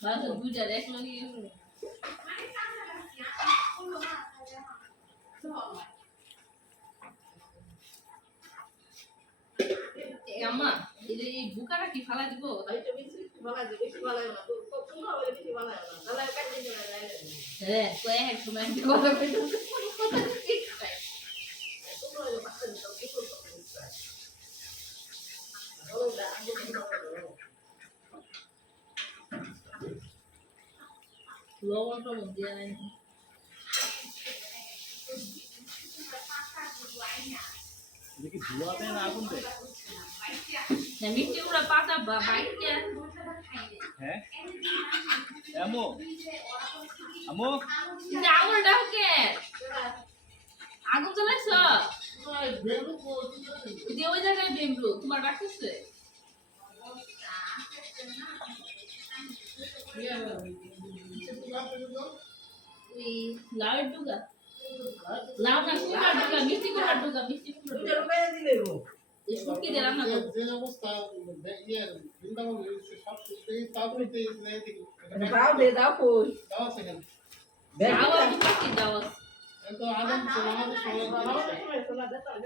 ভালো দুইটা এক লগে আম্মা এই বুকাটা কি ফালা দিব এটা বেশি ভালো দিবে বেশি ভালো না তো তোমরা বলে বেশি ভালো না তাহলে কাট দিতে না হ্যাঁ কই এক সময় কথা কই তোমরা বলে পাঁচটা দিতে কি করতে ওরা আগে থেকে লবণটা মধ্যে নাই দেখি ধোয়া দেয় না আগুন দেয় না মিষ্টি গুড়া পাতা বাইতে হ্যাঁ আমো আমো আগুন দাও কে আগুন জ্বালাইছ দিয়ে ওই জায়গায় বেমরু তোমার রাখতেছে লাউয়ের ডুগা লাউ না কুকার ডুগা মিষ্টি কুকার ডুগা মিষ্টি কুকার দুটো রুপয়ে দিলে গো এই শুটকি দিয়ে রান্না করো যে অবস্থা বৃন্দাবন সব সুস্থই তারপরে দাও কই দাও সেখানে দাও আর কি দাও এত আনন্দ আমাদের সবাই আমাদের সময় সোনা দাও